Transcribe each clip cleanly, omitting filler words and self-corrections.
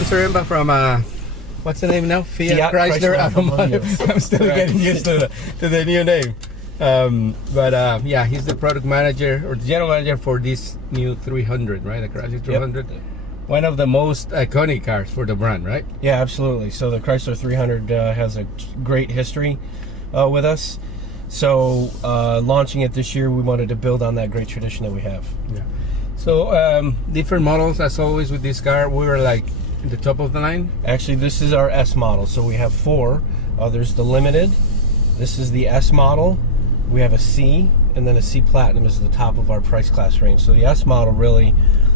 John Zaremba from what's the name now? Fiat Chrysler Automotive. I'm still getting used to the new name. Yeah, he's the product manager or the general manager for this new 300, right? The Chrysler 300. Yep. One of the most iconic cars for the brand, right? Yeah, absolutely. So the Chrysler 300 has a great history with us. So launching it this year, we wanted to build on that great tradition that we have. Yeah. So different models, as always with this car, we were like the top of the line. Actually, this is our S model. So we have four. There's the Limited. This is the S model. We have a C, and then a C Platinum is the top of our price class range. So the S model really,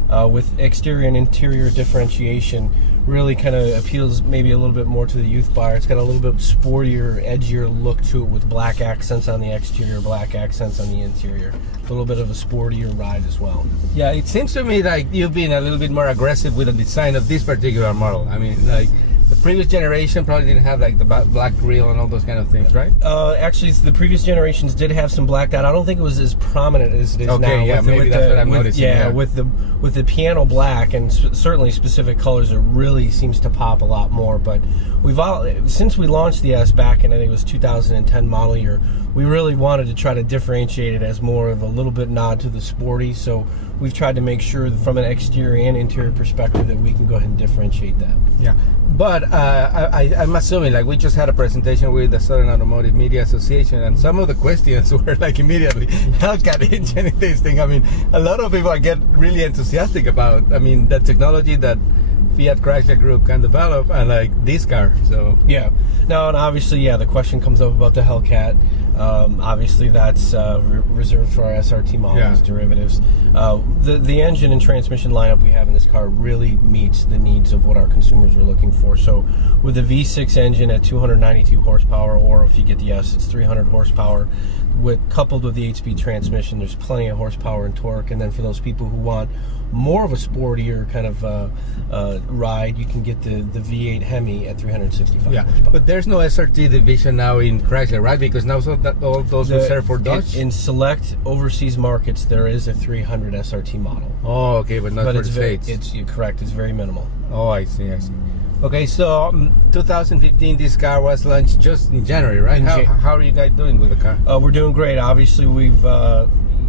with exterior and interior differentiation, really kind of appeals maybe a little bit more to the youth buyer. It's got a little bit sportier, edgier look to it with black accents on the exterior, black accents on the interior. A little bit of a sportier ride as well. Yeah, it seems to me like you've been a little bit more aggressive with the design of this particular model. I mean, like the previous generation probably didn't have like the black grille and all those kind of things, right? Actually, the previous generations did have some blacked out. I don't think it was as prominent as it is now. Yeah, maybe that's what I'm noticing. Yeah, with the piano black and certainly specific colors, it really seems to pop a lot more. But since we launched the S back in, I think it was 2010 model year, we really wanted to try to differentiate it as more of a little bit nod to the sporty. So we've tried to make sure that from an exterior and interior perspective that we can go ahead and differentiate that. Yeah, but I'm assuming, like, we just had a presentation with the Southern Automotive Media Association, and some of the questions were like immediately, how can engine in this thing? I mean, a lot of people get really enthusiastic about, I mean, the technology that Fiat Chrysler Group can develop, and like this car. So yeah, no, and obviously, yeah, the question comes up about the Hellcat. Obviously, that's reserved for our SRT models, derivatives. The engine and transmission lineup we have in this car really meets the needs of what our consumers are looking for. So with the V6 engine at 292 horsepower, or if you get the S, it's 300 horsepower, coupled with the 8-speed transmission, there's plenty of horsepower and torque. And then for those people who want more of a sportier kind of ride, you can get the V8 Hemi at 365 horsepower. But there's no SRT division now in Chrysler, right? Because now all those reserved for Dodge? In select overseas markets, there is a 300 SRT model. Oh, okay, but not for the States. You're correct, it's very minimal. Oh, I see. Okay, so 2015, this car was launched just in January, right? How are you guys doing with the car? We're doing great. Obviously, we've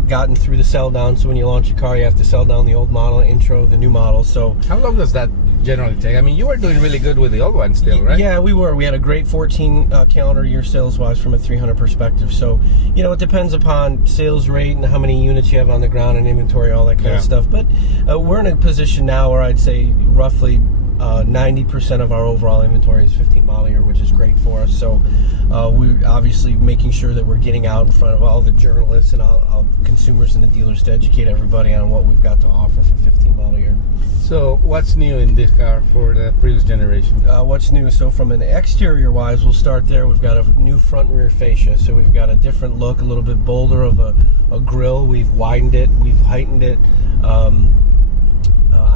gotten through the sell down. So when you launch a car, you have to sell down the old model, intro the new model. So how long does that generally take? I mean, you were doing really good with the old one still, right? Yeah, we were. We had a great 14 calendar year sales-wise from a 300 perspective. So, you know, it depends upon sales rate and how many units you have on the ground and inventory, all that kind of stuff. But we're in a position now where I'd say roughly 90% of our overall inventory is 15 model year, which is great for us. So we're obviously making sure that we're getting out in front of all the journalists and all consumers and the dealers to educate everybody on what we've got to offer for 15 model year. So what's new in this car for the previous generation? What's new? So from an exterior wise, we'll start there. We've got a new front and rear fascia. So we've got a different look, a little bit bolder of a grille. We've widened it, we've heightened it.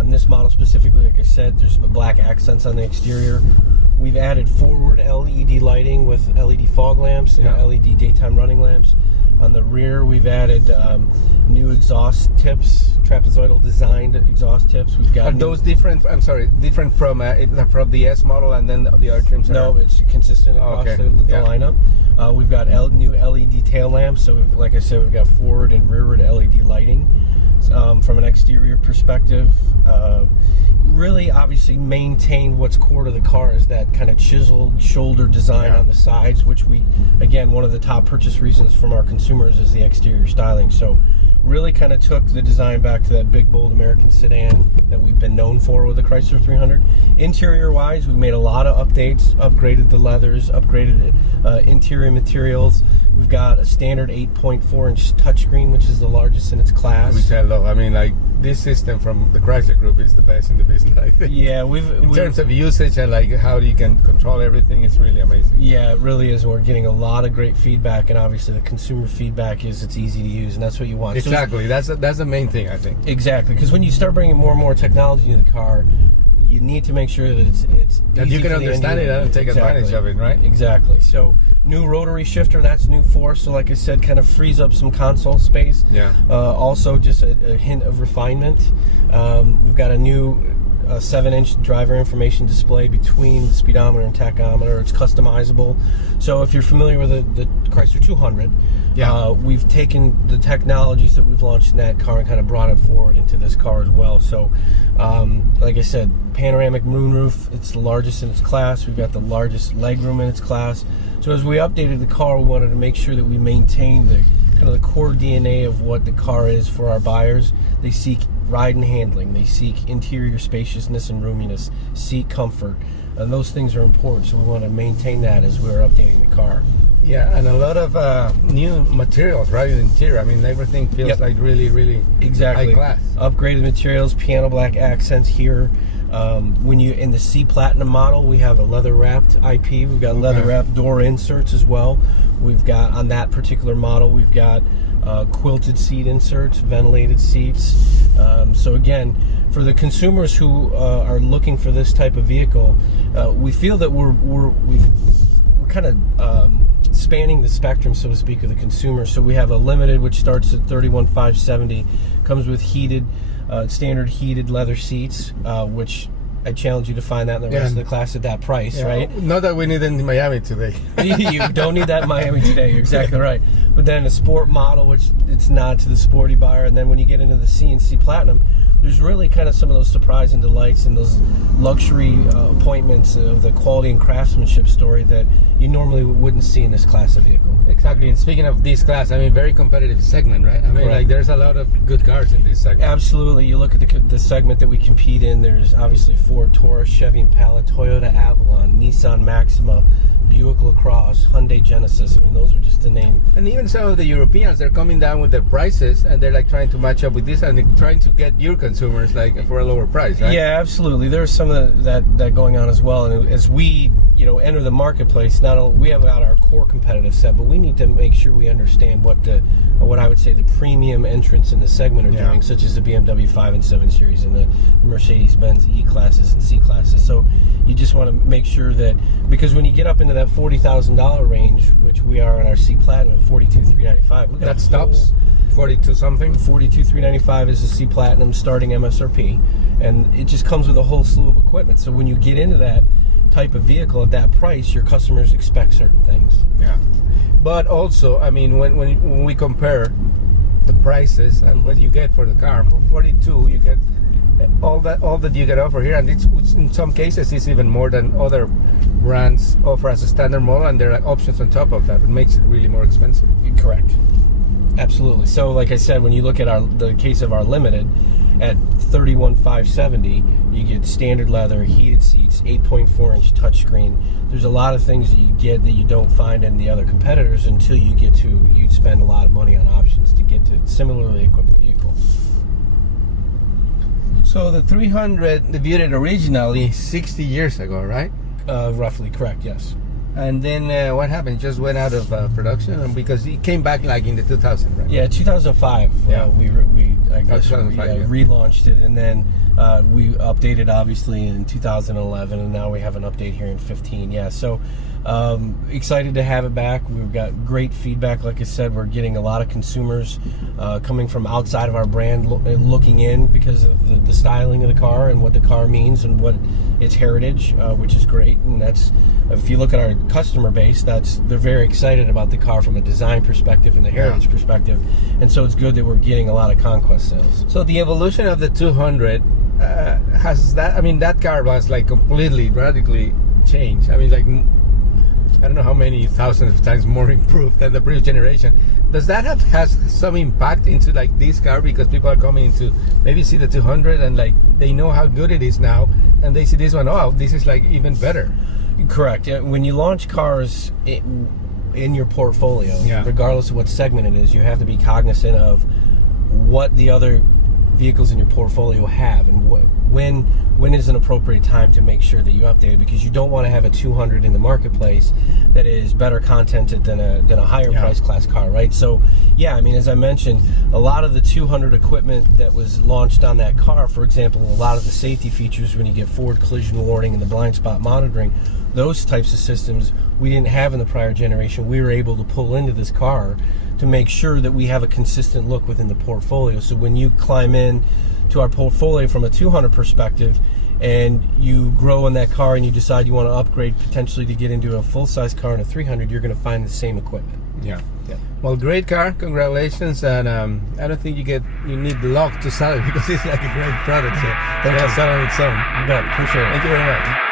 On this model specifically, like I said, there's black accents on the exterior. We've added forward LED lighting with LED fog lamps and LED daytime running lamps. On the rear, we've added new exhaust tips, trapezoidal designed exhaust tips. We've got those different. I'm sorry, different from the S model and then the other trims. No, it's consistent across the lineup. We've got new LED tail lamps. So, like I said, we've got forward and rearward LED lighting. From an exterior perspective, really obviously maintain what's core to the car is that kind of chiseled shoulder design on the sides, which again, one of the top purchase reasons from our consumers is the exterior styling. So really kind of took the design back to that big, bold American sedan that we've been known for with the Chrysler 300. Interior-wise, we've made a lot of updates, upgraded the leathers, upgraded interior materials. We've got a standard 8.4-inch touchscreen, which is the largest in its class. Which I love. I mean, like, this system from the Chrysler Group is the best in the business, I think. Yeah, in terms of usage and like how you can control everything, it's really amazing. Yeah, it really is. We're getting a lot of great feedback, and obviously the consumer feedback is it's easy to use, and that's what you want. Exactly. So that's the main thing, I think. Exactly, because when you start bringing more and more technology into the car, you need to make sure that it's that you can understand it and take advantage of it, right? Exactly. So new rotary shifter, that's new for us. So like I said, kind of frees up some console space. Yeah. Also just a hint of refinement. We've got a new a 7-inch driver information display between the speedometer and tachometer. It's customizable. So if you're familiar with the Chrysler 200, we've taken the technologies that we've launched in that car and kind of brought it forward into this car as well. So like I said, panoramic moonroof. It's the largest in its class. We've got the largest legroom in its class. So as we updated the car, we wanted to make sure that we maintained the kind of the core DNA of what the car is for our buyers. They seek ride and handling. They seek interior spaciousness and roominess, seat comfort. And those things are important, so we want to maintain that as we're updating the car. Yeah, and a lot of new materials, right, in the interior. I mean, everything feels like really, really high class. Upgraded materials, piano black accents here. When you in the C Platinum model, we have a leather wrapped IP. We've got leather wrapped door inserts as well. We've got on that particular model, we've got quilted seat inserts, ventilated seats. So again, for the consumers who are looking for this type of vehicle, we feel that we're kind of spanning the spectrum, so to speak, of the consumer. So we have a limited, which starts at $31,570, comes with heated, standard heated leather seats, which I challenge you to find that in the rest of the class at that price, right? Not that we need it in Miami today. You don't need that in Miami today. You're exactly right. But then a sport model, which it's not to the sporty buyer, and then when you get into the C and C Platinum, there's really kind of some of those surprise and delights and those luxury appointments of the quality and craftsmanship story that you normally wouldn't see in this class of vehicle. Exactly. And speaking of this class, I mean, very competitive segment, right? I mean, like, there's a lot of good cars in this segment. Absolutely. You look at the segment that we compete in, there's obviously Ford Taurus, Chevy Impala, Toyota Avalon, Nissan Maxima, Buick LaCrosse, Hyundai Genesis. I mean, those are just the name. And even some of the Europeans, they're coming down with their prices, and they're like trying to match up with this, and they're trying to get your consumers like for a lower price, right? Yeah, absolutely. There's some of that going on as well. And as we, enter the marketplace, not only we have got our core competitive set, but we need to make sure we understand what I would say the premium entrants in the segment are doing, such as the BMW 5 and 7 Series and the Mercedes-Benz E-classes and C-classes. So you just want to make sure that, because when you get up into that $40,000 range, which we are on our C Platinum at $42,395, that stops 42 something. $42,395 is the C Platinum starting MSRP, and it just comes with a whole slew of equipment. So when you get into that type of vehicle at that price, your customers expect certain things. Yeah, but also, I mean, when we compare the prices and what you get for the car, for 42, you get all that you can offer here, and it's in some cases it's even more than other brands offer as a standard model, and there are options on top of that. It makes it really more expensive. Correct. Absolutely. So like I said, when you look at the case of our Limited at $31,570, you get standard leather, heated seats, 8.4-inch touchscreen. There's a lot of things that you get that you don't find in the other competitors until you spend a lot of money on options to get to similarly equipped vehicle. So the 300 debuted originally 60 years ago, right? Roughly, correct, yes. And then what happened? It just went out of production because it came back like in the 2000, right? Yeah, 2005. We I guess relaunched it, and then we updated obviously in 2011, and now we have an update here in 15. Yeah, so excited to have it back. We've got great feedback. Like I said, we're getting a lot of consumers coming from outside of our brand looking in because of the styling of the car and what the car means and what its heritage, which is great. And that's, if you look at our customer base, they're very excited about the car from a design perspective and the heritage perspective. And so it's good that we're getting a lot of conquest sales. So the evolution of the 200 has that, I mean, that car was like completely radically changed. I mean, like, I don't know how many thousands of times more improved than the previous generation. Does that has some impact into like this car, because people are coming into maybe see the 200 and like they know how good it is now, and they see this one, oh, this is like even better. Correct. When you launch cars in your portfolio, regardless of what segment it is, you have to be cognizant of what the other vehicles in your portfolio have, and when is an appropriate time to make sure that you update it, because you don't want to have a 200 in the marketplace that is better contented than a higher price class car, right? So yeah, I mean, as I mentioned, a lot of the 200 equipment that was launched on that car, for example, a lot of the safety features when you get forward collision warning and the blind spot monitoring, those types of systems we didn't have in the prior generation. We were able to pull into this car to make sure that we have a consistent look within the portfolio. So when you climb in to our portfolio from a 200 perspective, and you grow in that car and you decide you want to upgrade potentially to get into a full-size car in a 300, you're going to find the same equipment. Yeah. Well, great car, congratulations, and I don't think you need luck to sell it because it's like a great product, so don't sell it on its own. You bet, appreciate it. Thank you very much.